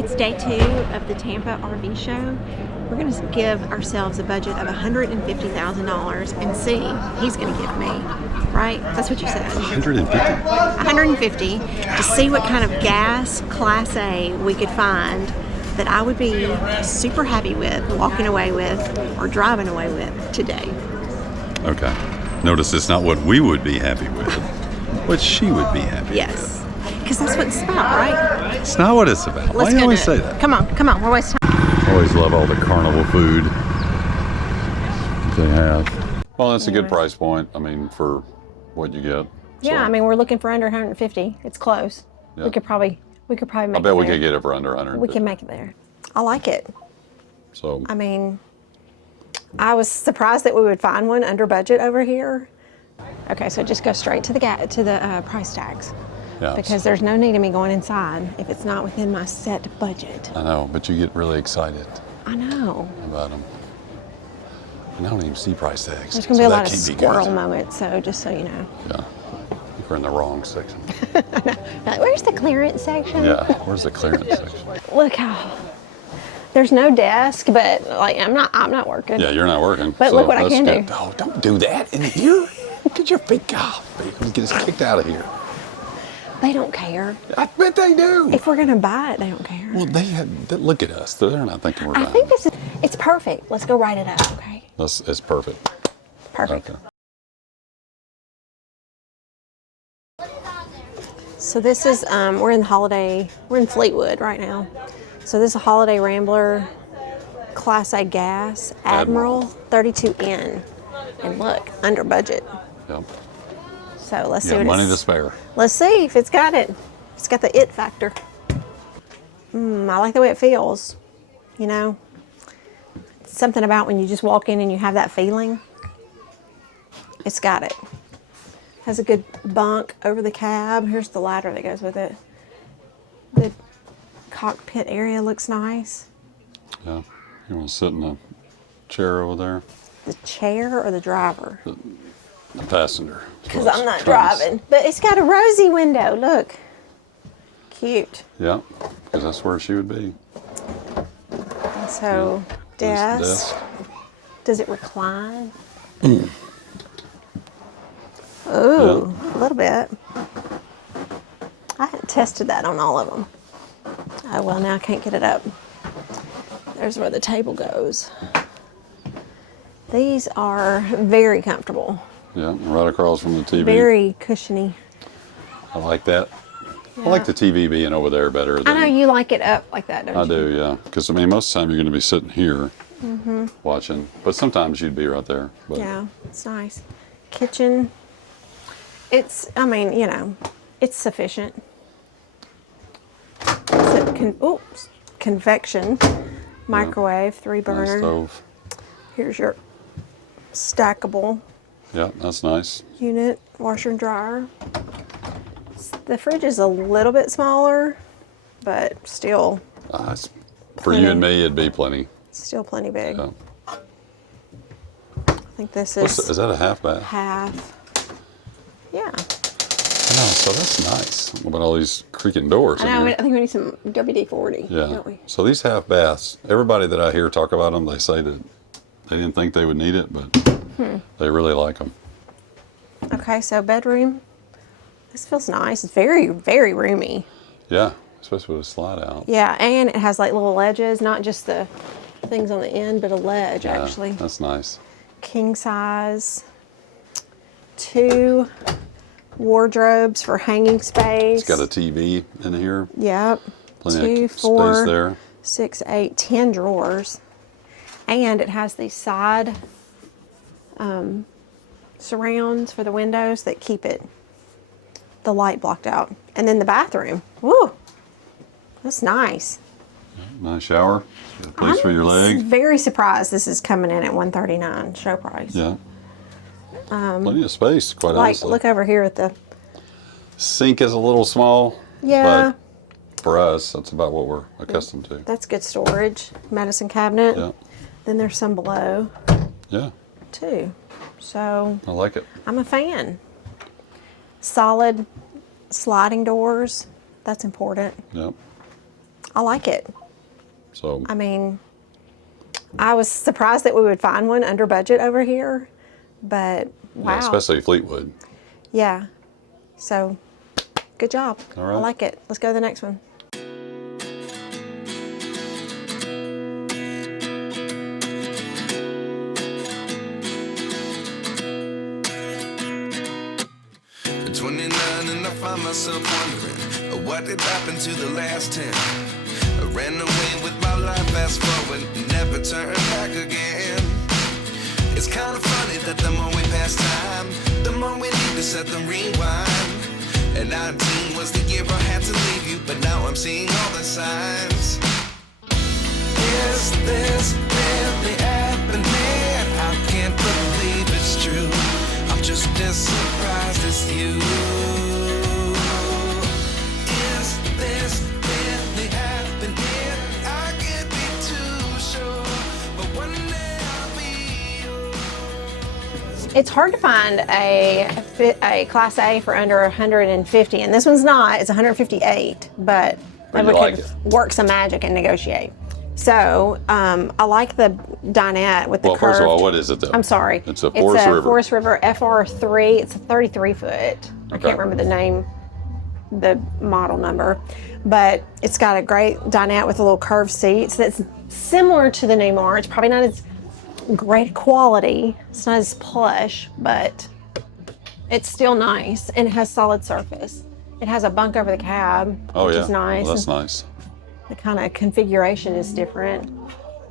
It's day 2 of the Tampa RV show. We're going to give ourselves a budget of $150,000 and see he's going to give me, right? That's what you said. 150? 150 to see what kind of gas Class A we could find that I would be super happy with, walking away with, or driving away with today. Okay. Notice it's not what we would be happy with, what she would be happy with. Yes. Because that's what it's about, right? It's not what it's about. Why do you always say that? Come on, we're wasting time. I always love all the carnival food they have. Well, that's a good price point, I mean, for what you get. Yeah, So, I mean, we're looking for under 150. It's close. Yeah. We could probably make it I bet we could get it for under 100. We can make it there. I like it. So, I mean, I was surprised that we would find one under budget over here. Okay, so just go straight to the price tags. yeah. Because there's no need of me going inside if it's not within my set budget. I know, but you get really excited I know. about them. And I don't even see price tags. There's going to be a lot of can't be good. squirrel moments, so just so you know. Yeah. I think we're in the wrong section. Like, where's the clearance section? Yeah, where's the clearance section? Look how there's no desk, but like I'm not working. Yeah, you're not working. But so look what I that's can good. do. Oh, don't do that in here. Get your feet off. Get us kicked out of here. They don't care. I bet they do. If we're gonna buy it, they don't care. Well, look at us. They're not thinking we're I buying. think it's perfect. Let's go write it up, okay? It's perfect. Perfect. Okay. So this is we're in Fleetwood right now. So this is a Holiday Rambler Class A gas Admiral 32N, and look, under budget. Yep. So let's see Yeah, what money it's. to spare. Let's see if it's got it. It's got the it factor. I like the way it feels. You know, something about when you just walk in and you have that feeling. It's got it. Has a good bunk over the cab. Here's the ladder that goes with it. The cockpit area looks nice. Yeah. You want to sit in a chair over there? The chair or the driver? The passenger. Because I'm not driving. But it's got a rosy window. Look. Cute. Yeah, because that's where she would be. And so, Nice desk. Does it recline? Ooh, a little bit. I haven't tested that on all of them. Oh, well, now I can't get it up. There's where the table goes. These are very comfortable. Yeah, right across from the TV. Very cushiony. I like that. I like the TV being over there better than... I know you like it up like that, don't you? I do, yeah. Because, I mean, most of the time you're going to be sitting here watching. But sometimes you'd be right there. But Yeah, it's nice. Kitchen. It's, I mean, you know, it's sufficient. It's convection microwave, 3 nice burner. stove. Here's your stackable Yeah, that's nice. unit, washer and dryer. The fridge is a little bit smaller, but still For you and me, it'd be plenty. plenty big. Yeah. I think this Is that a half bath? half. Yeah. I know, so that's nice. What about all these creaking doors? I know, I think we need some WD-40, Yeah. don't we? So these half baths, everybody that I hear talk about them, they say that they didn't think they would need it, but they really like them. Okay, so bedroom. This feels nice. It's very, very roomy. Yeah, especially with a slide out. Yeah, and it has like little ledges, not just the things on the end, but a ledge Yeah, actually. that's nice. King size. 2 wardrobes for hanging space. It's got a TV in here. Yep. Plenty 2, of 4, space there. 6, 8, 10 drawers. And it has these side surrounds for the windows that keep the light blocked out. And then the bathroom. Woo! That's nice. Nice shower. Got a place for your leg. Very surprised this is coming in at $139 show price. Yeah. Plenty of space, quite Like, honestly. look over here at the, Sink is a little small. yeah, But for us, that's about what we're accustomed to. that's good storage. Medicine cabinet. Yeah. Then there's some below, Yeah, too. So, I like it. I'm a fan. Solid sliding doors. That's important. Yep. I like it. So I mean, I was surprised that we would find one under budget over here, but wow. yeah, especially Fleetwood. Yeah. So, good job. All right. I like it. Let's go to the next one. At 29 and I find myself wondering what did happen to the last 10. I ran away with my life, fast forward, never turn back again. It's kind of funny that the more we pass time, the more we need to set them rewind. And 19 was the year I had to leave you, but now I'm seeing all the signs. Is this really happening? I can't believe it's true. I'm just as surprised as you. Is this really happening? I can't be too sure, but one day I'll be yours. It's hard to find a Class A for under 150, and this one's not. It's 158, but But we you like could it. work some magic and negotiate. So I like the dinette with the Well, curved. first of all, what is it though? I'm sorry. It's a Forest River. Forest River FR3. It's a 33 foot. I Okay. can't remember the name, the model number, but it's got a great dinette with a little curved seats that's similar to the Newmar. It's probably not as great quality. It's not as plush, but it's still nice and it has solid surface. It has a bunk over the cab, Oh which yeah, is nice. Well, that's nice. The kind of configuration is different.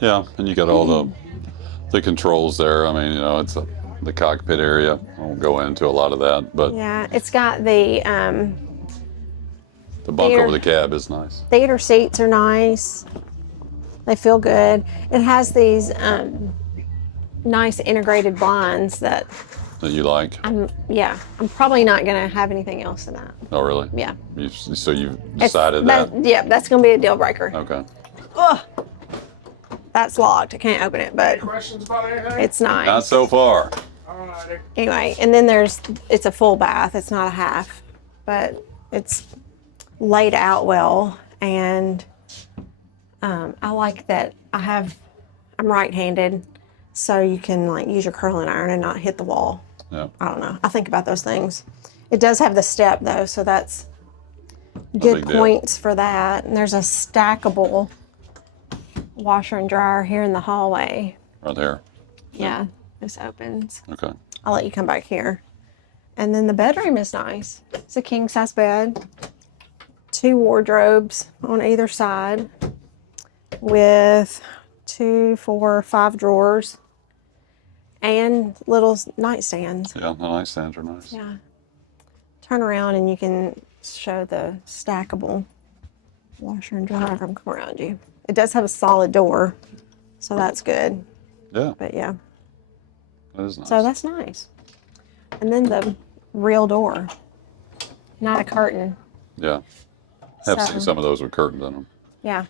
Yeah, and you got all the controls there. I mean, you know, it's the cockpit area. I won't go into a lot of that, but Yeah, it's got the the bunk theater- over the cab is nice. theater seats are nice. They feel good. It has these nice integrated blinds that That you like? I'm probably not gonna have anything else in that. Oh, really? Yeah. So you've It's- decided that? Yeah, that's gonna be a deal breaker. Okay. Ugh. That's locked. I can't open it, but Questions about anything? it's nice. Not so far. Alrighty. Anyway, and then it's a full bath. It's not a half, but it's laid out well, and I like that I'm right-handed, so you can like use your curling iron and not hit the wall. Yeah. I don't know. I think about those things. It does have the step though, so that's good big deal. points for that. And there's a stackable washer and dryer here in the hallway. Right there. Yeah, this opens. Okay. I'll let you come back here. And then the bedroom is nice. It's a king size bed, 2 wardrobes on either side with 2, 4, 5 drawers and little nightstands. Yeah, the nightstands are nice. Yeah. Turn around and you can show the stackable washer and dryer from around you. It does have a solid door, so that's good. Yeah, But yeah, that is nice. so that's nice. And then the real door, not a curtain. Yeah. Have So- seen some of those with curtains in them. Yeah.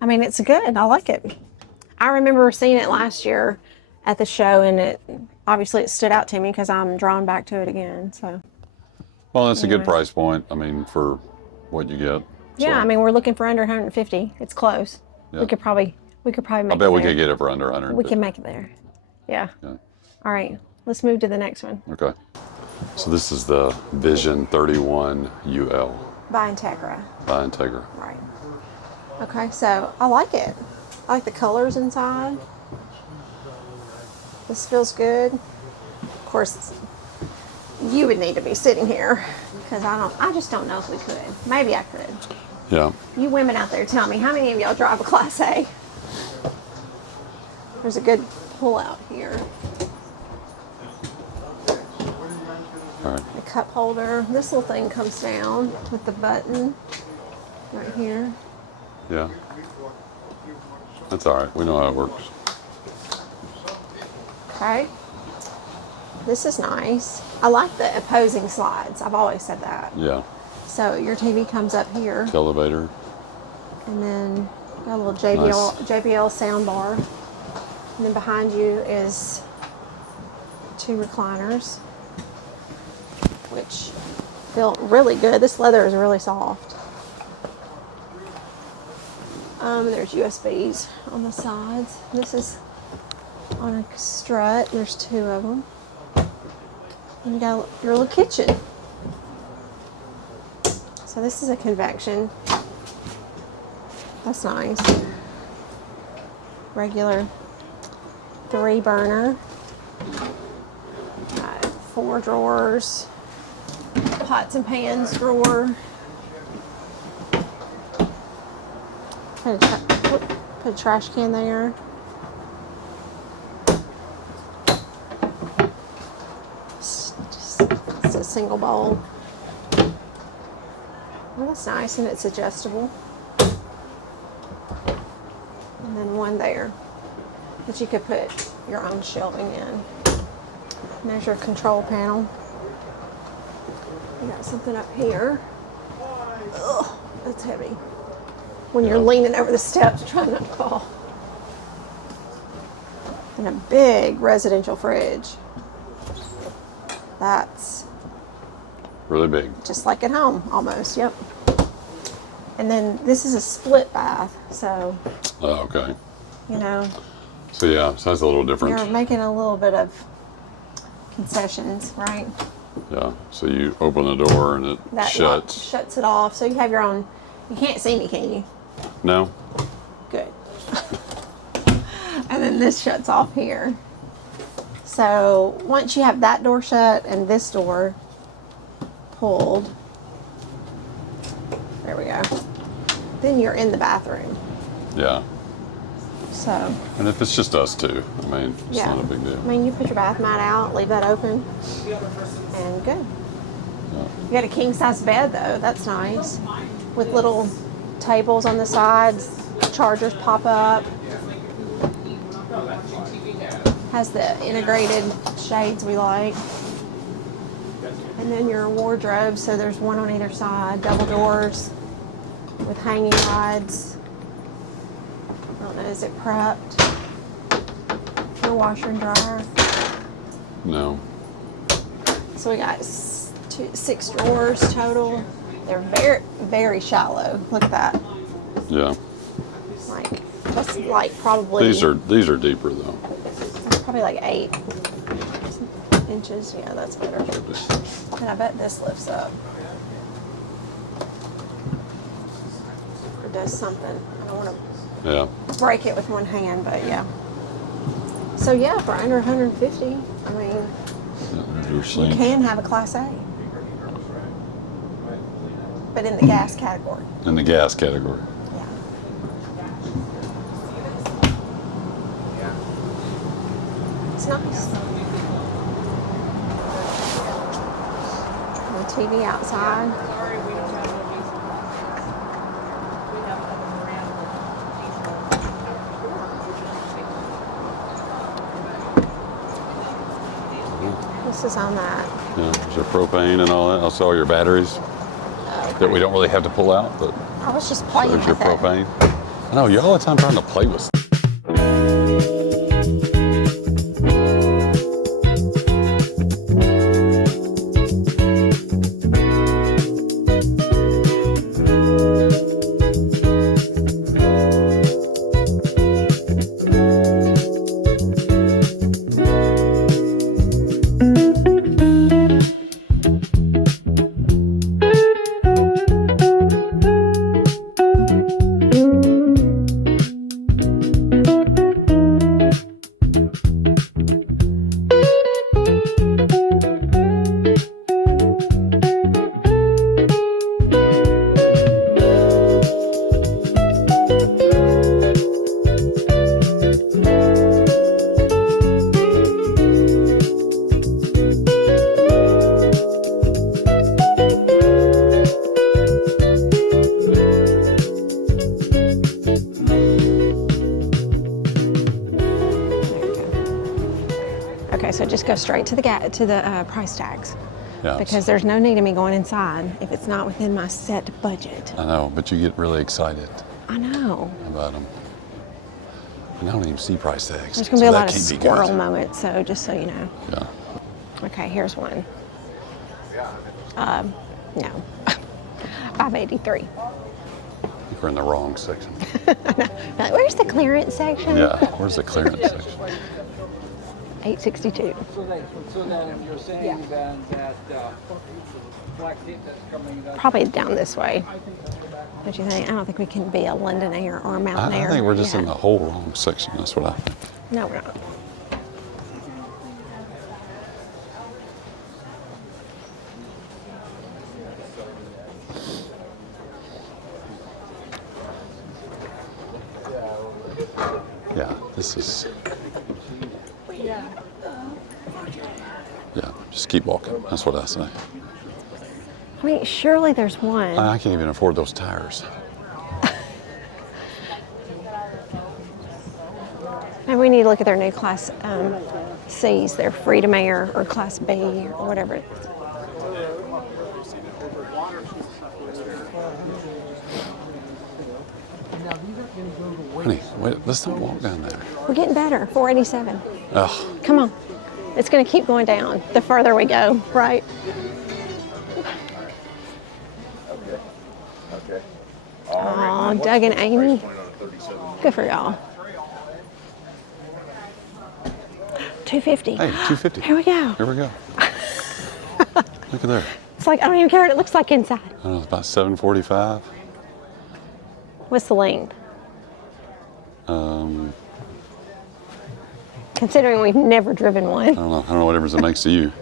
I mean, it's good. I like it. I remember seeing it last year at the show, and it stood out to me because I'm drawn back to it again. So Well, that's a good Anyway. price point. I mean, for what you get. yeah, So, I mean, we're looking for under 150. It's close. Yeah. We could probably make I it bet we there. could get it for under 100. We can make it there. Yeah. Yeah. All right. Let's move to the next one. Okay. So this is the Vision 31 UL By Entegra. by Entegra. Right. Okay, so I like it. I like the colors inside. This feels good. Of course, you would need to be sitting here because I just don't know if we could. Maybe I could. Yeah. You women out there, tell me, how many of y'all drive a Class A? There's a good pull out here. All right. The cup holder. This little thing comes down with the button right here. Yeah. That's all right. We know how it works. Okay. This is nice. I like the opposing slides. I've always said that. Yeah. So your TV comes up here, Elevator. and then got a little JBL sound bar. And then behind you is 2 recliners, which feel really good. This leather is really soft. There's USBs on the sides. This is on a strut. There's 2 of them. And you got your little kitchen. So this is a convection. That's nice. Regular 3 burner. 4 drawers. Pots and pans drawer. Put a trash can there. It's a single bowl. Well, that's nice, and it's adjustable. And then one there that you could put your own shelving in. And there's your control panel. You got something up here. Ugh, that's heavy. When you're leaning over the steps trying not to fall. And a big residential fridge. That's Really big. just like at home, almost, yep. And then this is a split bath, so, Oh, okay. you know, So yeah, so that's a little different. you're making a little bit of concessions, right? Yeah. So you open the door and it That shuts. shuts it off, so you have your own. You can't see me, can you? No. Good. And then this shuts off here. So once you have that door shut and this door pulled, there we go, then you're in the bathroom. Yeah. So, And if it's just us two, I mean, it's yeah. not a big deal. I mean, you put your bath mat out, leave that open, and good. Yeah. You got a king size bed though, that's nice. With little tables on the sides, chargers pop up. Has the integrated shades we like. And then your wardrobe, so there's one on either side, double doors with hanging rods. I don't know, is it prepped? No washer and dryer. No. So we got 6 drawers total. They're very, very shallow. Look at that. Yeah. That's like probably. These are deeper though. That's probably like 8 inches. Yeah, that's better. And I bet this lifts up. Or does something. I don't want Yeah. to break it with one hand, but yeah. So yeah, for under 150, I mean, Your you sink. can have a Class A. But in the gas category. In the gas category. Yeah. It's nice. And the TV outside. This is on that. Yeah. Is there propane and all that? I saw your batteries that we don't really have to pull out, but I was just playing there's your with it. propane. I know, you're all the time trying to play with stuff. Okay, so just go straight to the price tags. Yeah. Because there's no need of me going inside if it's not within my set budget. I know, but you get really excited I know. about them. And I don't even see price tags. There's going to be a so lot that of can't be good. squirrel moments, so just so you know. Yeah. Okay, here's one. No. 583. We're in the wrong section. Like, where's the clearance section? Yeah, where's the clearance section? 862. So then you're saying then that black tape that's coming up. Probably down this way. What do you think? I don't think we can be a London Air or a Mountain Air. I think we're just in the whole wrong section. That's what I think. No, we're not. Yeah, this is. Yeah, just keep walking. That's what I say. I mean, surely there's one. I can't even afford those tires. Maybe we need to look at their new Class C's, their Freedom Air or Class B or whatever it is. Honey, wait, let's not walk down there. We're getting better. 487. Ugh. Come on. It's going to keep going down the further we go, right? Okay. Oh, Doug and Amy. Good for y'all. 250. Hey, 250. Here we go. Here we go. Look at there. It's like, I don't even care what it looks like inside. I don't know, it's about 745. What's the length? Considering we've never driven one. I don't know what difference it makes to you.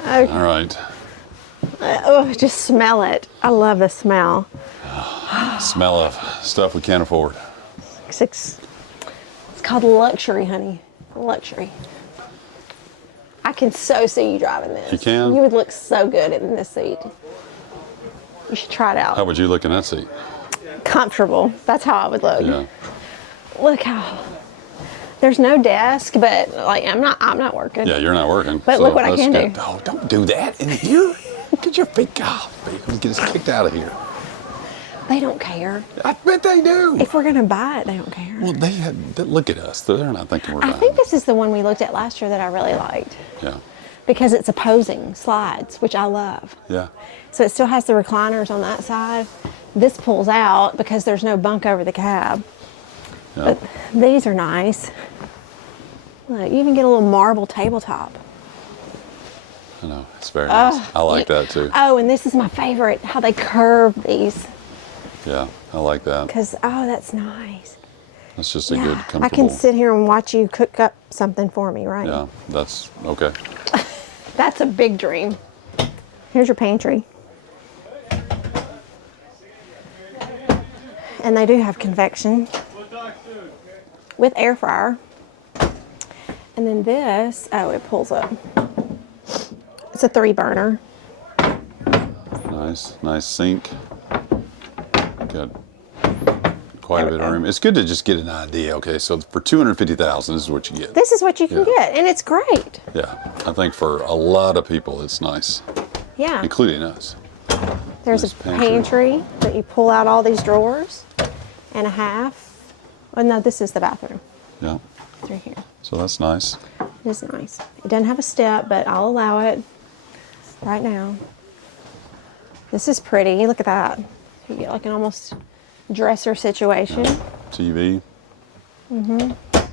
Okay. All right. Oh, just smell it. I love the smell. Smell of stuff we can't afford. It's called luxury, honey. Luxury. I can so see you driving this. You can? You would look so good in this seat. You should try it out. How would you look in that seat? Comfortable. That's how I would look. Yeah. Look how. There's no desk, but like I'm not working. Yeah, you're not working. But look what I that's can good. do. Oh, don't do that in here. Get your feet off. Get us kicked out of here. They don't care. I bet they do. If we're gonna buy it, they don't care. Well, look at us. They're not thinking we're I buying. think this is the one we looked at last year that I really liked Yeah. because it's opposing slides, which I love. Yeah. So it still has the recliners on that side. This pulls out because there's no bunk over the cab. Yeah. But these are nice. Look, you even get a little marble tabletop. I know. It's very nice. I like that too. Oh, and this is my favorite, how they curve these. Yeah, I like that. Because, oh, that's nice. That's just a good, comfortable. I can sit here and watch you cook up something for me, right? Yeah, that's okay. That's a big dream. Here's your pantry. And they do have convection with air fryer. And then this, oh, it pulls up. It's a 3-burner. Nice sink. Got quite a bit of room. It's good to just get an idea. Okay, so for $250,000, this is what you get. This is what you can Yeah. get, and it's great. Yeah, I think for a lot of people, it's nice, Yeah. including us. There's nice a pantry. pantry that you pull out all these drawers and a half. Oh, no, this is the bathroom Yeah, through here. so that's nice. It is nice. It doesn't have a step, but I'll allow it right now. This is pretty. Look at that. You get like an almost dresser situation. TV. I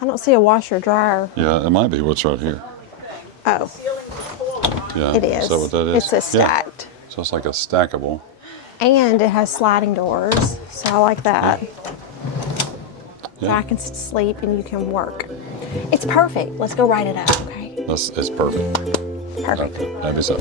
don't see a washer dryer. Yeah, it might be what's right here. Oh, Yeah, it is. Is that what that is? It's a stacked. Yeah. So it's like a stackable. And it has sliding doors, so I like that. So Yeah, I can sleep and you can work. It's perfect. Let's go write it up, okay? it's perfect. Perfect. That'd be so.